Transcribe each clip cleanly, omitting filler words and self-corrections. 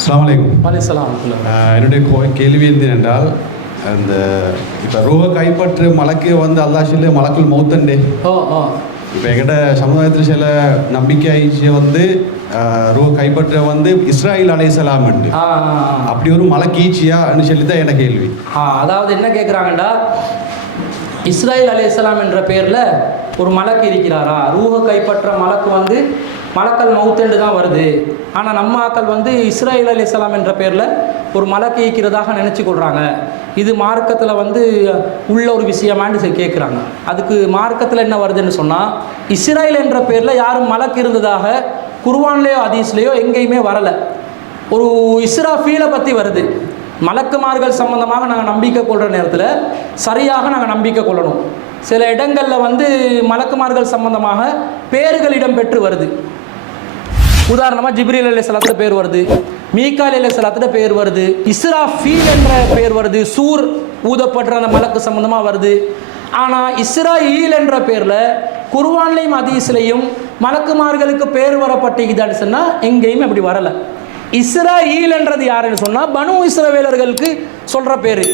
அஸ்ஸலாமு அலைக்கும். வலைசலாம். என்னுடைய கேள்வி என்னென்றால், அந்த இப்போ ரூஹை கைப்பற்று மலக்கு வந்து அல்லாஹ் சொல்லி மலக்குள் மௌத்தண்டே. இப்போ எங்கிட்ட சமுதாயத்தில் சில நம்பிக்கை ஆயிடுச்சு வந்து ரூஹை கைப்பற்ற வந்து இஸ்ராயில் அலைஹிஸ்ஸலாம் அப்படி ஒரு மலக்கு ஈச்சியான்னு சொல்லி தான் என்ன கேள்வி. அதாவது என்ன கேட்குறாங்கண்டா, இஸ்ராயில் அலைஹிஸ்ஸலாம் என்ற பேரில் ஒரு மலக்கு இருக்கிறாரா? ரூஹை கைப்பற்ற மலக்கு வந்து மலக்கல் மவுத்தெண்டு தான் வருது. ஆனால் நம்ம ஆக்கள் வந்து இஸ்ராயில் அலைஹிஸ்ஸலாம் என்ற பேரில் ஒரு மலக்கு இருக்கிறதாக நினச்சி கொள்கிறாங்க. இது மார்க்கத்தில் வந்து உள்ள ஒரு விஷயமான்னு கேட்குறாங்க. அதுக்கு மார்க்கத்தில் என்ன வருதுன்னு சொன்னால், இஸ்ராயில் என்ற பேரில் யாரும் மலக்கு இருந்ததாக குர்ஆன்லேயோ ஹதீஸ்லேயோ எங்கேயுமே வரலை. ஒரு இஸ்ராஃபீலை பற்றி வருது. மலக்குமார்கள் சம்பந்தமாக நாங்கள் நம்பிக்கை கொள்கிற நேரத்தில் சரியாக நாங்கள் நம்பிக்கை கொள்ளணும். சில இடங்களில் வந்து மலக்குமார்கள் சம்பந்தமாக பேர்கள் இடம் பெற்று வருது. உதாரணமாக ஜிப்ரீல் அலைஹிஸ்ஸலாத்துல பேர் வருது, மீகாயில் அலைஹிஸ்ஸலாத்துல பேர் வருது, இஸ்ராஃபீல் என்ற பேர் வருது, சூர் ஊதப்படுற அந்த மலக்கு சம்பந்தமாக வருது. ஆனால் இஸ்ராயில் என்ற பேரில் குர்ஆன்லையும் ஹதீஸ்லையும் மலக்குமார்களுக்கு பேர் வரப்பட்டிருக்குதான்னு சொன்னால் எங்கேயுமே அப்படி வரலை. இஸ்ராயில் என்றது யாருன்னு சொன்னால் பனு இஸ்ரவேலர்களுக்கு சொல்கிற பேர்.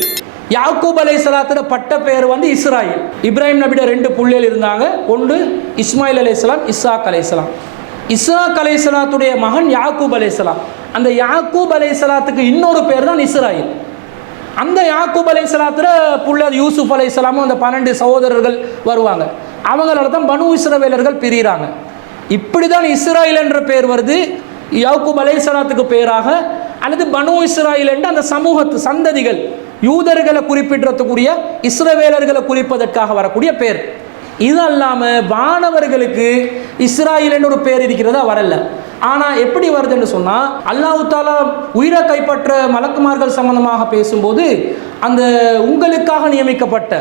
யாக்கூப் அலைஹிஸ்ஸலாத்துல பட்ட பேர் வந்து இஸ்ராயில். இப்ராஹிம் நபியோட 2 புள்ளைகள் இருந்தாங்க. ஒன்று இஸ்மாயில் அலைஹிஸ்ஸலாம், இஸ்ஹாக் அலைஹிஸ்ஸலாம். இஸ்ஹாக் அலைஹிஸ்ஸலாத்துடைய மகன் யாக்கூப் அலைஹிஸ்ஸலாம். அந்த யாக்கூப் அலைஹிஸ்ஸலாத்துக்கு இன்னொரு பேர் தான் இஸ்ராயில். அந்த யாக்கூப் அலைஹிஸ்ஸலாத்துல புள்ள யூசுப் அலைஹிஸ்ஸலாமும் அந்த 12 சகோதரர்கள் வருவாங்க. அவங்களால தான் பனு இஸ்ரவேலர்கள் பிரிகிறாங்க. இப்படி தான் இஸ்ராயில் என்ற பேர் வருது யாக்கூப் அலைஹிஸ்ஸலாத்துக்கு பேராக, அல்லது பனு இஸ்ராயில் என்ற அந்த சமூகத்து சந்ததிகள் யூதர்களை குறிப்பிடக்கூடிய இஸ்ரவேலர்களை குறிப்பதற்காக வரக்கூடிய பேர். இது அல்லாமல் வானவர்களுக்கு இஸ்ராயில் என்ற ஒரு பேர் இருக்கிறதா வரல. ஆனால் எப்படி வருதுன்னு சொன்னால், அல்லாஹ் தஆலா உயிரை கைப்பற்ற மலக்குமார்கள் சம்பந்தமாக பேசும்போது அந்த உங்களுக்காக நியமிக்கப்பட்ட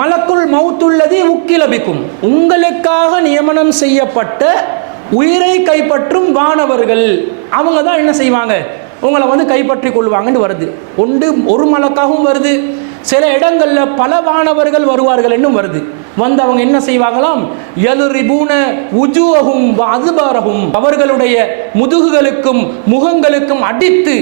மலக்குள் மௌத்துள்ளதி உக்கிலபிக்கும், உங்களுக்காக நியமனம் செய்யப்பட்ட உயிரை கைப்பற்றும் வானவர்கள் அவங்க தான் என்ன செய்வாங்க, உங்களை வந்து கைப்பற்றி கொள்வாங்கன்னு வருது. ஒரு மலக்காகவும் வருது. சில இடங்களில் பல வானவர்கள் வருவார்கள் என்னும் வருது. வந்து அவங்க என்ன செய்வாங்களாம், யலுரிபூன உஜூஹும் வஅத்பாரஹும், அவர்களுடைய முதுகுகளுக்கும் முகங்களுக்கும் அடித்து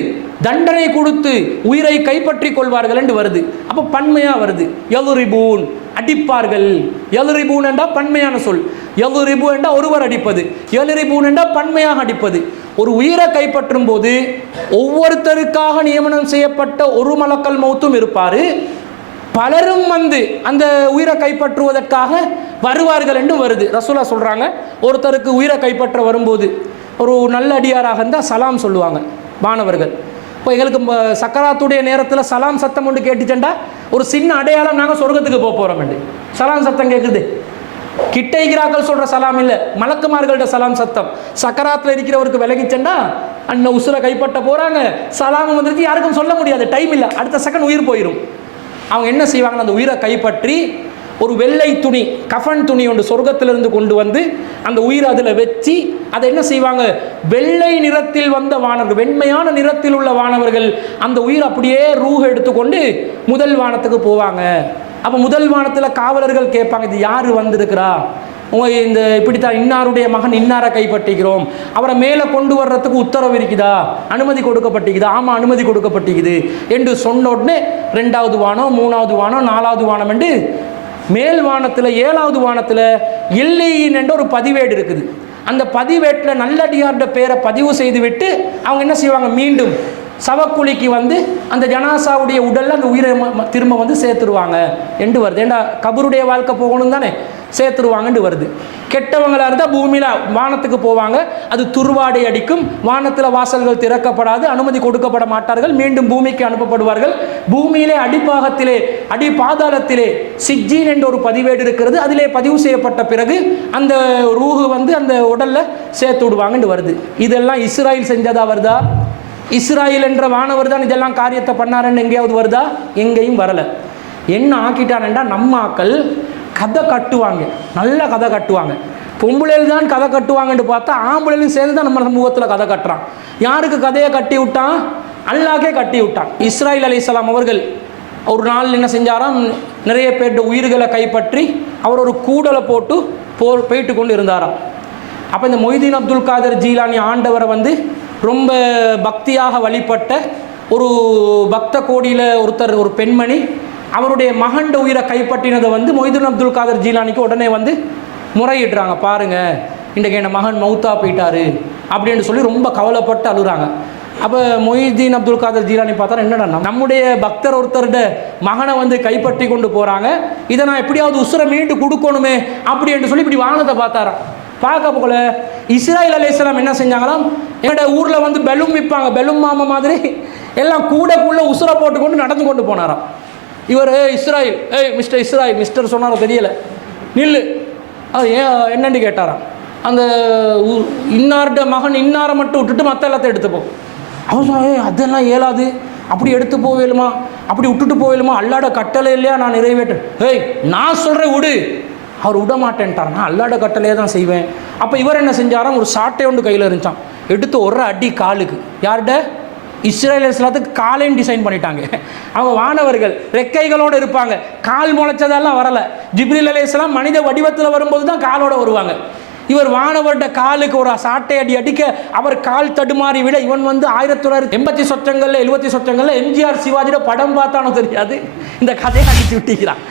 தண்டனை கொடுத்து உயிரை கைப்பற்றி கொள்வார்கள் என்று வருது. அப்போ பன்மையாக வருது. யலுரிபூன் அடிப்பார்கள். யலுரிபூன் என்றால் பன்மையான சொல். யலுரிபு என்றால் ஒருவர் அடிப்பது, யலுரிபூன் என்றால் பன்மையாக அடிப்பது. ஒரு உயிரை கைப்பற்றும் போது ஒவ்வொருத்தருக்காக நியமனம் செய்யப்பட்ட ஒரு மலக்கல் மௌத்தும் இருப்பார். பலரும் வந்து அந்த உயிரை கைப்பற்றுவதற்காக வருவார்கள் என்றும் வருது. ரசூலா சொல்கிறாங்க, ஒருத்தருக்கு உயிரை கைப்பற்ற வரும்போது ஒரு நல்ல அடியாராக இருந்தால் சலாம் சொல்லுவாங்க வானவர்கள். இப்போ எங்களுக்கு சக்கராத்துடைய நேரத்தில் சலாம் சத்தம் ஒன்று கேட்டுச்சேன்டா ஒரு சின்ன அடையாளம், நாங்கள் சொர்க்கத்துக்கு போக போகிறோம். சலாம் சத்தம் கேட்குது. கிட்டைகிறாக்கள் சொல்கிற சலாம் இல்லை, மலக்குமார்கள்ட்ட சலாம் சத்தம். சக்கராத்தில் இருக்கிறவருக்கு விலகிச்சேன்டா அந்த உசுரை கைப்பற்ற போகிறாங்க, சலாம் வந்துருச்சு, யாருக்கும் சொல்ல முடியாது, டைம் இல்லை, அடுத்த செகண்ட் உயிர் போயிடும். அவங்க என்ன செய்வாங்கன்னா அந்த உயிரை கைப்பற்றி ஒரு வெள்ளை துணி, கஃபன் துணி ஒன்று சொர்க்கத்திலிருந்து கொண்டு வந்து அந்த உயிரை அதில் வச்சு அதை என்ன செய்வாங்க, வெள்ளை நிறத்தில் வந்த வானவர்கள், வெண்மையான நிறத்தில் உள்ள வானவர்கள் அந்த உயிர் அப்படியே ரூஹ் எடுத்துக்கொண்டு முதல் வானத்துக்கு போவாங்க. அப்போ முதல் வானத்தில் காவலர்கள் கேட்பாங்க, இது யார் வந்திருக்கிறா, இந்த இப்படித்தான் இன்னாருடைய மகன் இன்னாரை கைப்பற்றிக்கிறோம், அவரை மேலே கொண்டு வர்றதுக்கு உத்தரவு இருக்குதா, அனுமதி கொடுக்கப்பட்டிக்குதா, ஆமாம் அனுமதி கொடுக்கப்பட்டிக்குது என்று சொன்ன உடனே 2வது வானம், 3வது வானம், 4வது வானம் என்று மேல் வானத்தில் 7வது வானத்தில் இல்லையின் என்ற ஒரு பதிவேடு இருக்குது. அந்த பதிவேட்டில் நல்லடியார்ட பேரை பதிவு செய்துவிட்டு அவங்க என்ன செய்வாங்க, மீண்டும் சவக்குழிக்கு வந்து அந்த ஜனாசாவுடைய உடலில் அந்த உயிரை திரும்ப வந்து சேர்த்துருவாங்க என்று வருது. ஏண்டா கபருடைய வாழ்க்கை போகணும் தானே, சேர்த்துருவாங்கன்னு வருது. கெட்டவங்களாக இருந்தால் பூமியில் வானத்துக்கு போவாங்க, அது துர்வாடை அடிக்கும், வானத்தில் வாசல்கள் திறக்கப்படாது, அனுமதி கொடுக்கப்பட மாட்டார்கள், மீண்டும் பூமிக்கு அனுப்பப்படுவார்கள். பூமியிலே அடிப்பாகத்திலே அடி பாதாளத்திலே சிஜ்ஜீன் என்ற ஒரு பதிவேடு இருக்கிறது, அதிலே பதிவு செய்யப்பட்ட பிறகு அந்த ரூஹு வந்து அந்த உடலில் சேர்த்து விடுவாங்கன்னு வருது. இதெல்லாம் இஸ்ராயில் செஞ்சதா வருதா? இஸ்ராயில் என்ற வானவர் தான் இதெல்லாம் காரியத்தை பண்ணாருன்னு எங்கேயாவது வருதா? எங்கேயும் வரலை. என்ன ஆக்கிட்டான்டா, நம்ம ஆக்கள் கதை கட்டுவாங்க, நல்ல கதை கட்டுவாங்க. பொம்பளையில் தான் கதை கட்டுவாங்கன்னு பார்த்தா ஆம்பளையும் சேர்ந்து தான் நம்ம சமூகத்தில் கதை கட்டுறான். யாருக்கு கதையை கட்டி விட்டான்? அல்லாஹ்க்கே கட்டி விட்டான். இஸ்ராயில் அலைஹிஸ்ஸலாம் அவர்கள் ஒரு நாள் என்ன செஞ்சாராம், நிறைய பேர்ட்ட உயிர்களை கைப்பற்றி அவர் ஒரு கூடலை போட்டு போயிட்டு கொண்டு இருந்தாராம். அப்போ இந்த மொய்தீன் அப்துல் காதர் ஜீலானி ஆண்டவரை வந்து ரொம்ப பக்தியாக வழிபட்ட ஒரு பக்த கோடியில் ஒருத்தர், ஒரு பெண்மணி, அவருடைய மகண்ட உயிரை கைப்பற்றினதை வந்து மொய்தீன் அப்துல் காதர் ஜீலானிக்கு உடனே வந்து முறையிடுறாங்க. பாருங்கள், இன்றைக்கு என் மகன் மௌத்தா போயிட்டாரு அப்படின்னு சொல்லி ரொம்ப கவலைப்பட்டு அழுகிறாங்க. அப்போ மொய்தீன் அப்துல் காதர் ஜீலானி பார்த்தா, என்னடா நம்முடைய பக்தர் ஒருத்தருட மகனை வந்து கைப்பற்றி கொண்டு போகிறாங்க, இதை நான் எப்படியாவது உசுரை மீண்டு கொடுக்கணுமே அப்படின்னு சொல்லி இப்படி வானத்தை பார்த்தாராம். பார்க்க போகல இஸ்ராயில் அலைஹிஸ்ஸலாம் என்ன செஞ்சாங்களாம், என்னோட ஊரில் வந்து பெலும் விற்பாங்க, பெலும் மாமா மாதிரி எல்லாம் கூடக்குள்ளே உசுரை போட்டுக்கொண்டு நடந்து கொண்டு போனாராம். இவர் இஸ்ராயில், மிஸ்டர் இஸ்ராயில், மிஸ்டர் சொன்னாரோ தெரியலை, நில்லு, அது ஏன் என்னன்னு கேட்டாராம். அந்த இன்னார்ட மகன் இன்னாரை மட்டும் விட்டுட்டு மற்ற எல்லாத்தையும் எடுத்துப்போம். அவன் சொன்ன, அதெல்லாம் இயலாது, அப்படி எடுத்து போவேலுமா, அப்படி விட்டுட்டு போவேலுமா, அல்லாட கட்டளை இல்லையா நான் நிறைவேற்றேன். நான் சொல்கிறேன் விடு. அவர் விட மாட்டேன்ட்டார், நான் அல்லாட கட்டளையே தான் செய்வேன். அப்போ இவர் என்ன செஞ்சாராம், ஒரு சாட்டை ஒன்று கையில் இருந்துச்சான், எடுத்து ஒரு அடி காலுக்கு. யார்கிட்ட? இஸ்ரேலர்ஸ் எல்லாத்துக்கு காலையும் டிசைன் பண்ணிட்டாங்க. அவங்க வானவர்கள் ரெக்கைகளோடு இருப்பாங்க, கால் முளைச்சதெல்லாம் வரலை. ஜிப்ரீல் அலைஹிஸ்ஸலாம் மனித வடிவத்தில் வரும்போது தான் காலோடு வருவாங்க. இவர் வானவர்ட காலுக்கு ஒரு சாட்டை அடி அடிக்க அவர் கால் தடுமாறி விட, இவன் வந்து 1980 சொச்சங்களில் 70 சொச்சங்களில் எம்ஜிஆர் சிவாஜியோட படம் பார்த்தானோ தெரியாது, இந்த கதையை அடித்து விட்டுக்கிறான்.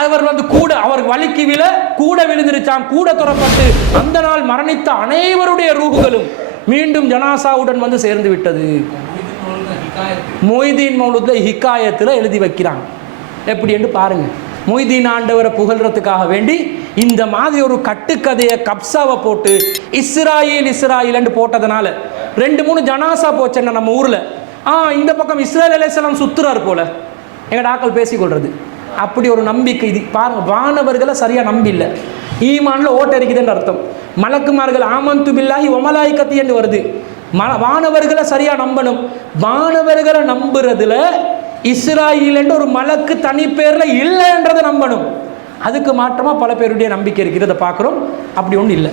அவர் வந்து கூட அவர் வலிக்கு விழ கூட விழுந்திருச்சான், கூட துறப்பட்டு அந்த நாள் மரணித்த அனைவருடைய ரூகுகளும் மீண்டும் ஜனாசாவுடன் வந்து சேர்ந்து விட்டது. மொய்தீன் மௌலூத்ல ஹிகாயத்தில் எழுதி வைக்கிறாங்க. எப்படி என்று பாருங்க. மொய்தீன் ஆண்டவரை புகழ்றதுக்காக வேண்டி இந்த மாதிரி ஒரு கட்டுக்கதையை கப்சாவை போட்டு இஸ்ராயில் போட்டதுனால 2-3 ஜனாசா போச்சுன்னா நம்ம ஊரில், இந்த பக்கம் இஸ்ராயில் அலைஹிஸ்ஸலாம் சுத்துறாரு போல எங்கள் ஆக்கள் பேசிக்கொள்றது. அப்படி ஒரு நம்பிக்கை இது பாருங்க. வானவர்களை சரியாக நம்பில்லை, ஈமான்ல ஓட்டரிக்குதுன்னு அர்த்தம். மலக்குமார்கள் ஆமன்து பில்லாஹி வ மலாயிகத்தி என்று வருது. வானவர்களை சரியாக நம்பணும். வானவர்களை நம்புறதுல இஸ்ராயில் என்ற ஒரு மலக்கு தனி பேரில் இல்லைன்றதை நம்பணும். அதுக்கு மாற்றமாக பல பேருடைய நம்பிக்கை இருக்கிறத பார்க்குறோம். அப்படி ஒன்றும் இல்லை.